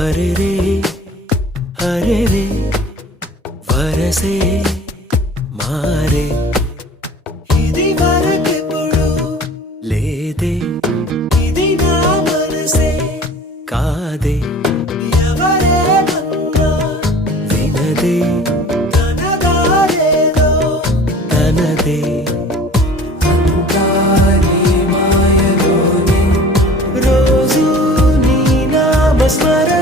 అరే రే వరసే మారే ఇది వరకెప్పుడు లేదే ఇది నా మనసే కాదే ఎవరేమన్నా వినదే తనదారేదో తనదే అంతా నీ మాయలోనే రోజు నీ నామస్మరణ